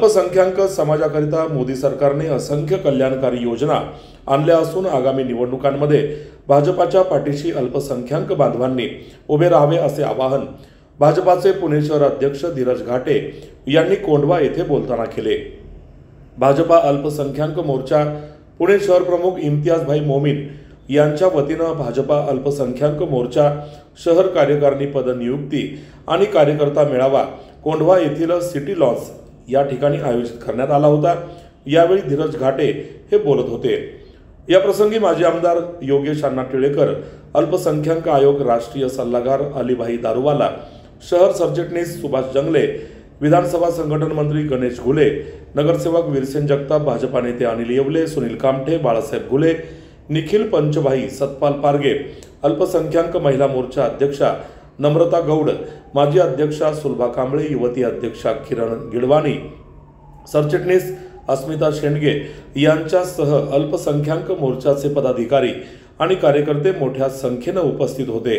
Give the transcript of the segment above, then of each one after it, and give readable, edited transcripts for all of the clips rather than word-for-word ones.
अल्पसंख्याक समाजाकरिता मोदी सरकारने असंख्य कल्याणकारी योजना आणल्या असून आगामी निवडणुकांमध्ये भाजपाच्या पाठीशी अल्पसंख्याक बांधवांनी उभे राहावे असे आवाहन भाजपाचे पुणे शहर अध्यक्ष धीरज घाटे यांनी कोंढवा येथे बोलताना केले। भाजपा अल्पसंख्याक मोर्चा पुणे शहर प्रमुख इम्तियाज भाई मोमीन यांच्या वतीनं भाजपा अल्पसंख्याक मोर्चा शहर कार्यकारिणी पद नियुक्ती आणि कार्यकर्ता मेळावा कोंढवा येथील सिटी लॉन्स या ठिकाणी आयोजित करण्यात आला होता। यावेळी धीरज घाटे हे बोलत होते। या प्रसंगी माजी आमदार योगेश अण्णा टिळेकर, अल्पसंख्याक आयोग राष्ट्रीय सल्लागार अलीभाई दारूवाला, शहर सरचिटणीस सुभाष जंगले, विधानसभा संघटन मंत्री गणेश घुले, नगरसेवक वीरसेन जगताप, भाजपा नेते अनिल येवले, सुनील कामठे, बाळासाहेब घुले, निखिल पंचभाई, सतपाल पारगे, अल्पसंख्याक महिला मोर्चा अध्यक्षा नम्रता गौड, माजी अध्यक्षा सुलभा कांबळे, युवती अध्यक्षा किरण गिडवाणी, सरचिटणीस अस्मिता शेंडगे यांच्यासह अल्पसंख्याक मोर्चाचे पदाधिकारी आणि कार्यकर्ते मोठ्या संख्येने उपस्थित होते।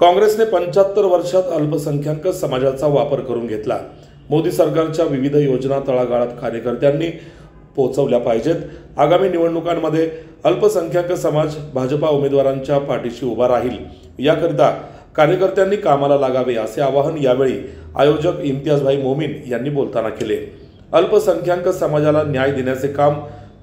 काँग्रेसने 75 वर्षात अल्पसंख्याक समाजाचा वापर करून घेतला। मोदी सरकारच्या विविध योजना तळागाळात कार्यकर्त्यांनी पोहोचवल्या पाहिजेत। आगामी निवडणुकांमध्ये अल्पसंख्याक समाज भाजपा उमेदवारांच्या पाठीशी उभा राहील, याकरिता कार्यकर्त्यांनी कामाला लागावे असे आवाहन यावेळी आयोजक इम्तियाज भाई मोमीन यांनी बोलताना केले। अल्पसंख्याक समाजाला न्याय देण्याचे काम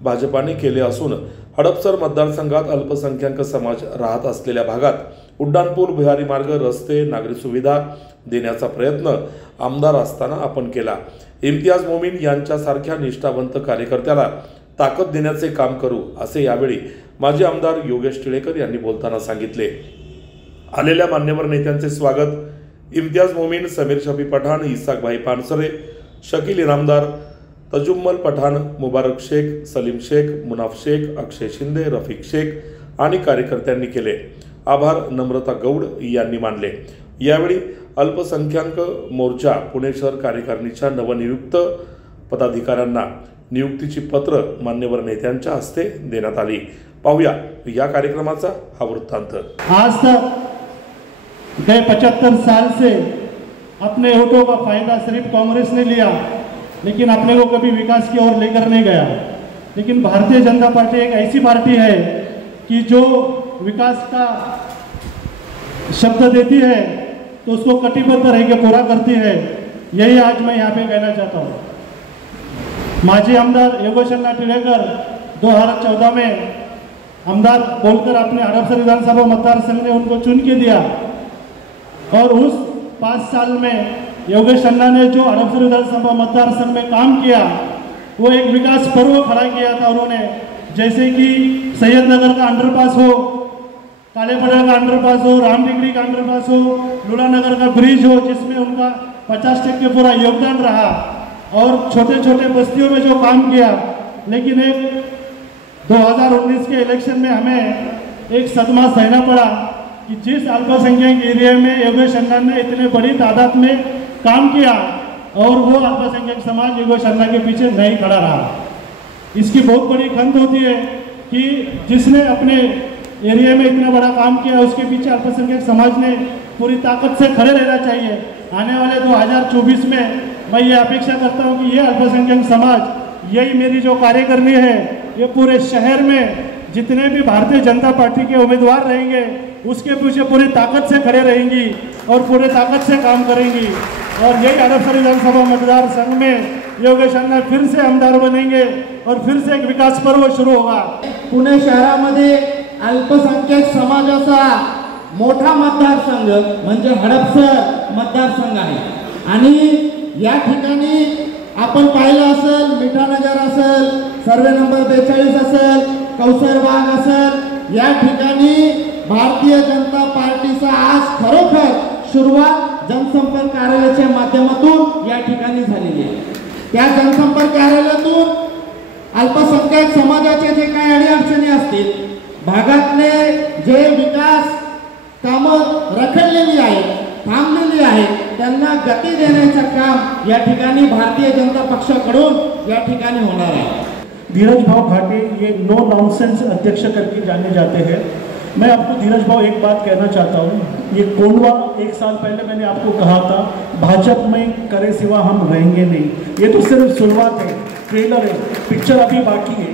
भाजपाने केले असून हडपसर मतदारसंघात अल्पसंख्याक समाज राहत असलेल्या भागात उड्डाणपूल, भुयारी मार्ग, रस्ते, नागरी सुविधा देण्याचा प्रयत्न आमदार असताना आपण केला। इम्तियाज मोमीन यांच्यासारख्या निष्ठावंत कार्यकर्त्याला ताकद देण्याचे काम करू असे यावेळी माजी आमदार योगेश टिळेकर यांनी बोलताना सांगितले। आलेल्या मान्यवर नेत्यांचे स्वागत इम्तियाज मोमीन, समीर शफी पठाण, इसाक भाई पानसरे, शकील इनामदार, तजुम्मल पठाण, मुबारक शेख, सलीम शेख, मुनाफ शेख, अक्षय शिंदे, रफिक शेख आणि कार्यकर्त्यांनी केले। आभार नम्रता गौड यांनी मानले। यावेळी अल्पसंख्याक मोर्चा पुणे शहर कार्यकारिणीच्या नवनियुक्त पदाधिकाऱ्यांना नियुक्तीची पत्र मान्यवर नेत्यांच्या हस्ते देण्यात आली। पाहूया या कार्यक्रमाचा हा वृत्तांत। आज तक गए 75 साल से अपने वोटों का फायदा सिर्फ कांग्रेस ने लिया, लेकिन अपने को कभी विकास की ओर लेकर नहीं गया। लेकिन भारतीय जनता पार्टी एक ऐसी पार्टी है कि जो विकास का शब्द देती है तो उसको कटिबद्ध रह के पूरा करती है। यही आज मैं यहाँ पे कहना चाहता हूँ। माजी आमदार योगेश अण्णा टिळेकर 2014 में आमदार बोलकर अपने हड़पसर विधानसभा मतदार संघ ने उनको चुन के दिया और उस 5 साल में योगेश अण्णा ने जो हड़पसर विधानसभा मतदार संघ में काम किया वो एक विकास पर्व खड़ा किया था उन्होंने। जैसे कि सैयद नगर का अंडरपास हो, कालेपड़ा का अंडरपास हो, राम डिग्री का अंडरपास हो, लूला नगर का ब्रिज हो, जिसमें उनका 50% पूरा योगदान रहा, और छोटे छोटे बस्तियों में जो काम किया। लेकिन एक 2019 के इलेक्शन में हमें एक सदमा सहना पड़ा कि जिस अल्पसंख्यक एरिया में योगेश अण्णा ने इतने बड़ी तादाद में काम किया और वो अल्पसंख्यक समाज योगेश अण्णा के पीछे नहीं खड़ा रहा। इसकी बहुत बड़ी खंत होती है कि जिसने अपने एरिया में इतना बड़ा काम किया उसके पीछे अल्पसंख्यक समाज ने पूरी ताकत से खड़े रहना चाहिए। आने वाले 2024 में मैं ये अपेक्षा करता हूँ कि ये अल्पसंख्यक समाज, यही मेरी जो कार्यकारिणी है, ये पूरे शहर में जितने भी भारतीय जनता पार्टी के उम्मीदवार रहेंगे उसके पीछे पूरी ताकत से खड़े रहेंगी और पूरे ताकत से काम करेंगी। और यही हड़पसर विधानसभा मतदार संघ में योगेश अण्णा फिर से आमदार बनेंगे और फिर से एक विकास पर्व शुरू होगा। पुणे शहरामध्ये अल्पसंख्याक समाजाचा मोठा मतदारसंघ म्हणजे हडपसर मतदारसंघ आहे आणि या ठिकाणी आपण पाहिलं असेल, मिठानगर असेल, सर्वे नंबर 42 असेल, कौसरबाग असेल, या ठिकाणी भारतीय जनता पार्टीचा आज खरोखर सुरुवात जनसंपर्क कार्यालयाच्या माध्यमातून या ठिकाणी झालेली आहे। त्या जनसंपर्क कार्यालयातून अल्पसंख्याक समाजाचे जे काही अडचणी असतील, भागातले जे विकास कामं रखडलेली आहेत, थांबलेली आहेत, त्यांना गती देण्याचं काम या ठिकाणी भारतीय जनता पक्षाकडून या ठिकाणी होणार आहे। धीरज भाव घाटे ये नो नॉनसेंस अध्यक्ष करके जाने जाते हैं। मैं आपको धीरज भाव एक बात कहना चाहता हूँ ये कोंडवा 1 साल पहले मैंने आपको कहा था, भाजपा में करे सिवा हम रहेंगे नहीं। ये तो सिर्फ शुरुआत है, ट्रेलर है, पिक्चर अभी बाकी है।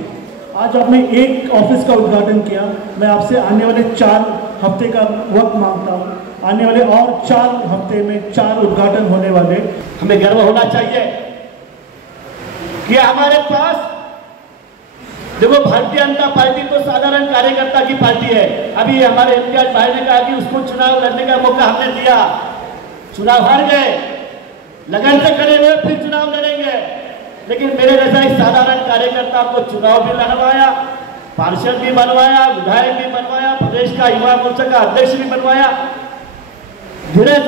आज आपने एक ऑफिस का उद्घाटन किया, मैं आपसे आने वाले 4 हफ्ते का वक्त मांगता हूँ। आने वाले और 4 हफ्ते में 4 उद्घाटन होने वाले। हमें गर्व होना चाहिए कि हमारे पास, देखो भारतीय जनता पार्टी तो साधारण कार्यकर्ता की पार्टी है। अभी हमारे इम्तियाज भाई ने कहा कि उसको चुनाव लड़ने का मौका हमने दिया, चुनाव हार गए, लगन से खड़े हुए फिर चुनाव लड़ेंगे। लेकिन मेरे जैसा एक साधारण कार्यकर्ता को चुनाव भी लड़वाया, पार्षद भी बनवाया, विधायक भी बनवाया, प्रदेश का युवा मोर्चा का अध्यक्ष भी बनवाया। धीरज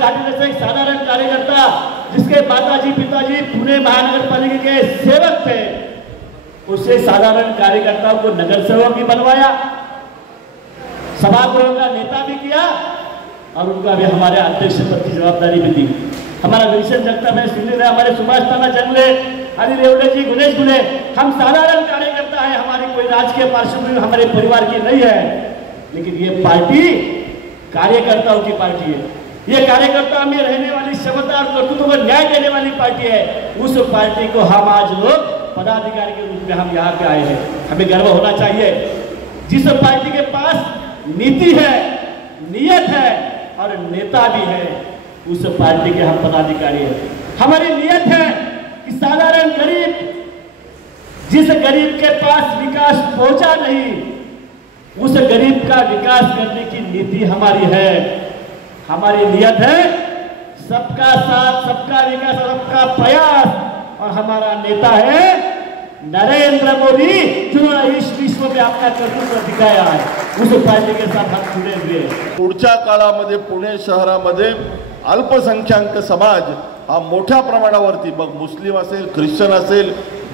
घाटी जैसे एक साधारण कार्यकर्ता जिसके माताजी पिताजी पुणे महानगर पालिका के सेवक थे, उससे साधारण कार्यकर्ताओं को नगर सेवक भी बनवाया, सभागृह का नेता भी किया और उनका भी हमारे अध्यक्ष पद की जवाबदारी भी दी। हमारा विल्सन जगताप है, सुनील है, हमारे सुभाष ताना जंगले, हरि रेवड़े जी, गुनेश गुले, हम साधारण कार्यकर्ता है। हमारी कोई राजकीय पार्श्वभूमि हमारे परिवार की नहीं है, लेकिन ये पार्टी कार्यकर्ताओं की पार्टी है। ये कार्यकर्ता में रहने वाली क्षमता और कर्तृत्व को न्याय देने वाली पार्टी है। उस पार्टी को हम आज लोग पदाधिकारी के रूप में हम यहाँ पे आए हैं। हमें गर्व होना चाहिए। जिस पार्टी के पास नीति है, नियत है और नेता भी है, उस पार्टी के हम पदाधिकारी हैं। हमारी नियत है कि साधारण गरीब, जिस गरीब के पास विकास पहुंचा नहीं, उस गरीब का विकास करने की नीति हमारी है। हमारी नियत है सबका साथ, सबका विकास, सबका प्रयास। और हमारा नेता है नरेंद्र मोदी, जिन्होंने इस विश्व में अपना कर्तृत्व दिखाया है। उस पार्टी के साथ हम जुड़े हुए हैं। पुढच्या काळामध्ये पुणे शहरामध्ये अल्पसंख्याक समाज हा मोठ्या प्रमाणावरती, मग मुस्लिम असेल, ख्रिश्चन असेल,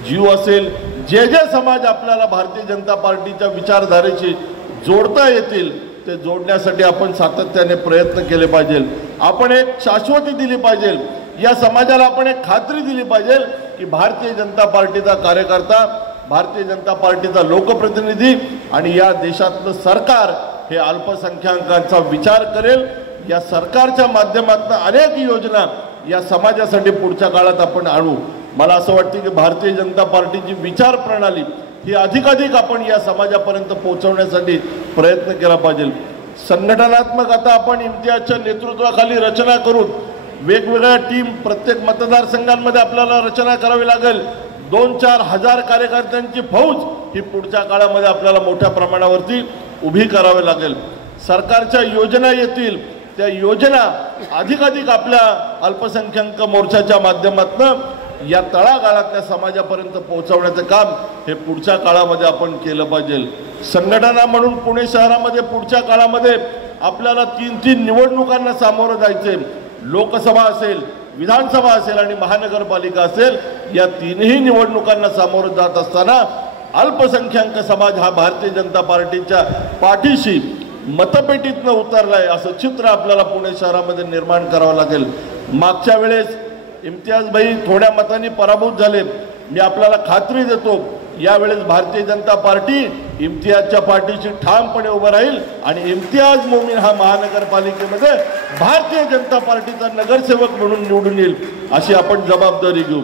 ज्यू असेल, जे जे समाज आपल्याला भारतीय जनता पार्टीच्या विचारधारेशी जोडता येतील ते जोडण्यासाठी आपण सातत्याने प्रयत्न केले पाहिजे। आपण एक शाश्वती दिली पाहिजे, या समाजाला आपण एक खात्री दिली पाहिजे की भारतीय जनता पार्टीचा कार्यकर्ता, भारतीय जनता पार्टीचा लोकप्रतिनिधी आणि या देशातलं सरकार हे अल्पसंख्याकांचा विचार करेल। या सरकारच्या माध्यमातून अनेक योजना या समाजासाठी पुढच्या काळात आपण आणू। मला असं वाटतं की भारतीय जनता पार्टीची विचार प्रणाली ही अधिकाधिक आपण या समाजापर्यंत पोहोचवण्यासाठी प्रयत्न केला पाहिजे। संघटनात्मक आता आपण इम्तियाजच्या नेतृत्वाखाली रचना करून वेगवेगळ्या टीम प्रत्येक मतदारसंघांमध्ये आपल्याला रचना करावी लागेल। 2-4 हजार कार्यकर्त्यांची फौज ही पुढच्या काळामध्ये आपल्याला मोठ्या प्रमाणावरती उभी करावी लागेल। सरकारच्या योजना येतील, त्या योजना अधिकाधिक आपल्या अल्पसंख्याक मोर्चाच्या माध्यमातून या तळागाळातल्या समाजापर्यंत पोहोचवण्याचं काम हे पुढच्या काळामध्ये आपण केलं पाहिजे। संघटना म्हणून पुणे शहरामध्ये पुढच्या काळामध्ये आपल्याला 3 निवडणुकांना सामोरं जायचे। लोकसभा असेल, विधानसभा असेल आणि महानगरपालिका असेल, या 3ही निवडणुकांना सामोरं जात असताना अल्पसंख्याक समाज हा भारतीय जनता पार्टीच्या पाठीशी मतपेटीतनं उतरलाय असं चित्र आपल्याला पुणे शहरामध्ये निर्माण करावं लागेल। मागच्या वेळेस इम्तियाज भाई थोड्या मतांनी पराभूत झाले। मी आपल्याला खात्री देतो यावेळेस भारतीय जनता पार्टी इम्तियाजच्या पाठीशी ठामपणे उभं राहील आणि इम्तियाज मोमीन हा महानगरपालिकेमध्ये भारतीय जनता पार्टीचा नगरसेवक म्हणून निवडून येईल अशी आपण जबाबदारी घेऊ।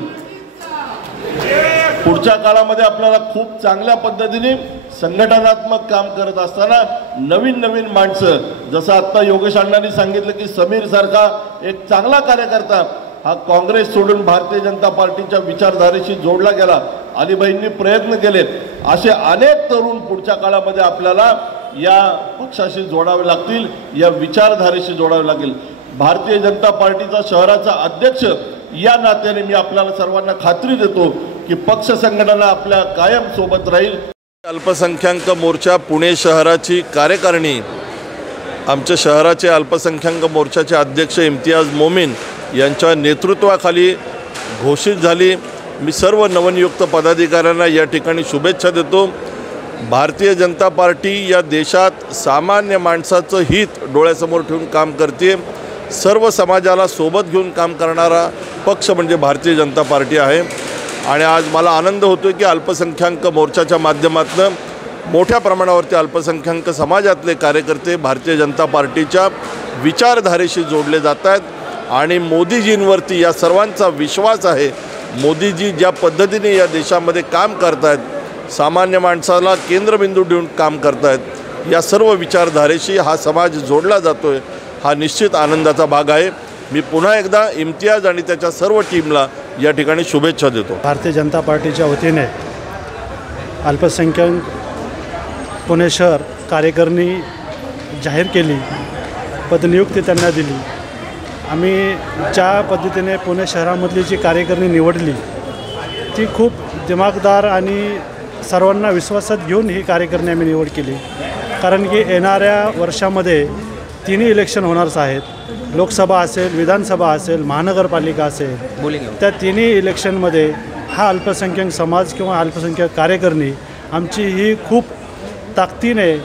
पुढच्या काळामध्ये आपल्याला खूप चांगल्या पद्धतीने संघटनात्मक काम करत असताना नवीन माणसं, जसं आता योगेश अण्णांनी सांगितलं की समीर सारखा एक चांगला कार्यकर्ता हा काँग्रेस सोडून भारतीय जनता पार्टीच्या विचारधारेशी जोडला गेला, अलीभाईंनी प्रयत्न केले। असे अनेक तरुण पुढच्या काळामध्ये आपल्याला या पक्षाशी जोडावे लागतील, या विचारधारेशी जोडावे लागेल। भारतीय जनता पार्टीचा शहराचा अध्यक्ष या नात्याने मी आपल्याला सर्वांना खात्री देतो की पक्ष संघटना आपल्या कायम सोबत राहील। अल्पसंख्याक मोर्चा पुणे शहराची कार्यकारिणी आमच्या शहराचे अल्पसंख्याक मोर्चाचे अध्यक्ष इम्तियाज मोमीन यांच्या नेतृत्वाखाली घोषित झाली। मी सर्व नवनियुक्त पदाधिकाऱ्यांना या ठिकाणी शुभेच्छा देतो। भारतीय जनता पार्टी या देशात सामान्य माणसाचं हित डोळ्यासमोर ठेवून काम करते। सर्व समाजाला सोबत घेऊन काम करणारा पक्ष म्हणजे भारतीय जनता पार्टी आहे। आणि आज मला आनंद होतो की अल्पसंख्याक मोर्चाच्या माध्यमातून मोठ्या प्रमाणावरती अल्पसंख्याक समाजातले कार्यकर्ते भारतीय जनता पार्टीच्या विचारधारेशी जोडले जात आहेत आणि मोदीजींवरती या सर्वांचा विश्वास आहे। मोदीजी ज्या पद्धतीने या देशामध्ये काम करत आहेत, सामान्य माणसाला केंद्रबिंदू देऊन काम करत आहेत, या सर्व विचारधारेशी हा समाज जोडला जातो आहे, हा निश्चित आनंदाचा भाग आहे। मी पुन्हा एकदा इम्तियाज आणि त्याच्या सर्व टीमला या ठिकाणी शुभेच्छा देतो। भारतीय जनता पार्टीच्या वतीने अल्पसंख्याक पुणे शहर कार्यकारिणी जाहीर केली, पदनियुक्ती त्यांना दिली। आम्ही ज्या पद्धतीने पुणे शहरामधली जी कार्यकारिणी निवडली ती खूप दिमागदार आणि सर्वांना विश्वासात घेऊन ही कार्यकारिणी आम्ही निवड केली, कारण की येणाऱ्या वर्षामध्ये तिन्ही इलेक्शन होणारच आहेत। लोकसभा असेल, विधानसभा असेल, महानगरपालिका असेल, त्या तिन्ही इलेक्शनमध्ये हा अल्पसंख्याक समाज किंवा अल्पसंख्याक कार्यकारिणी आमची ही खूप ताकदीने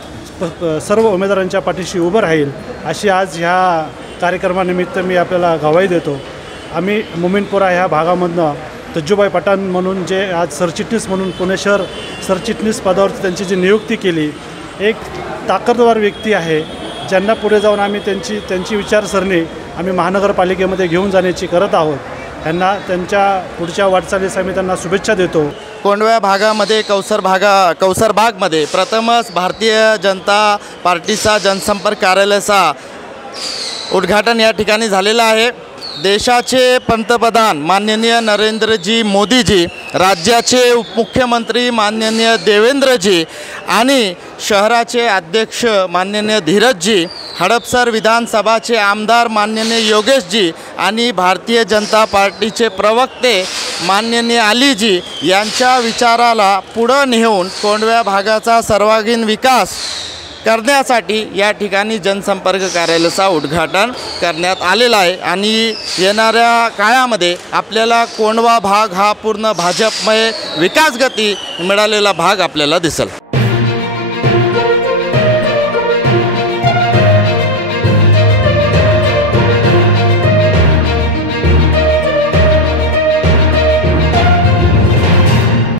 सर्व उमेदवारांच्या पाठीशी उभं राहील अशी आज ह्या कार्यक्रमानिमित्त मी आपल्याला ग्वाही देतो। आम्ही मोमीनपुरा ह्या भागामधनं तज्जूभाई पठाण म्हणून जे आज सरचिटणीस म्हणून पुणे शहर सरचिटणीस पदावरती त्यांची जी नियुक्ती केली, एक ताकदवार व्यक्ती आहे, ज्यांना पुढे जाऊन आम्ही त्यांची विचारसरणी आम्ही महानगरपालिकेमध्ये घेऊन जाण्याची करत आहोत। त्यांना त्यांच्या पुढच्या वाटचालीस आम्ही त्यांना शुभेच्छा देतो। कोंडव्या भागामध्ये कौसर बागमध्ये प्रथमच भारतीय जनता पार्टीचा जनसंपर्क कार्यालयाचा उद्घाटन या ठिकाणी झालेलं आहे। देशाचे पंतप्रधान माननीय नरेंद्रजी मोदीजी, राज्याचे उपमुख्यमंत्री माननीय देवेंद्रजी आणि शहराचे अध्यक्ष माननीय धीरजजी, हडपसर विधानसभाचे आमदार माननीय योगेशजी आणि भारतीय जनता पार्टीचे प्रवक्ते माननीय अलीजी यांच्या विचाराला पुढं नेऊन कोंडव्या भागाचा सर्वांगीण विकास करण्यासाठी या ठिकाणी जनसंपर्क कार्यालयाचा उद्घाटन करण्यात आलेला आहे आणि येणाऱ्या काळामध्ये आपल्याला कोंडवा भाग हा पूर्ण भाजपमय विकासगती मिळालेला भाग आपल्याला दिसेल।